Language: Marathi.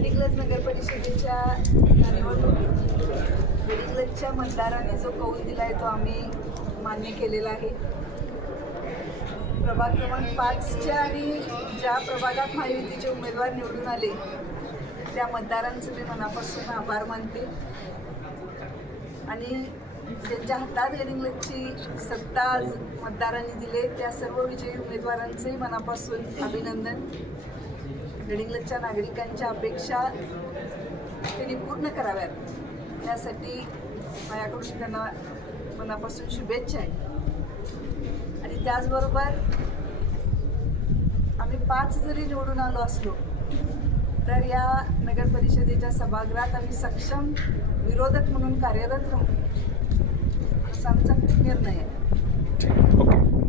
गडिंग्लज नगर परिषदेच्या निवडणुकीत गडिंग्लजच्या मतदारांनी जो कौल दिला आहे तो आम्ही मान्य केलेला आहे. प्रभाग क्रमांक 5च्या आणि ज्या प्रभागात महायुतीचे उमेदवार निवडून आले त्या मतदारांचे मी मनापासून आभार मानते आणि ज्यांच्या हातात गडिंग्लजची सत्ता आज मतदारांनी दिले त्या सर्व विजयी उमेदवारांचंही मनापासून अभिनंदन. गडिंग्लजच्या नागरिकांच्या अपेक्षा त्यांनी पूर्ण कराव्यात यासाठी माझ्याकडून त्यांना मनापासून शुभेच्छा आहे. आणि त्याचबरोबर आम्ही 5 जरी निवडून आलो असलो तर या नगर परिषदेच्या सभागृहात आम्ही सक्षम विरोधक म्हणून कार्यरत राहू असा आमचा निर्णय आहे. ओके.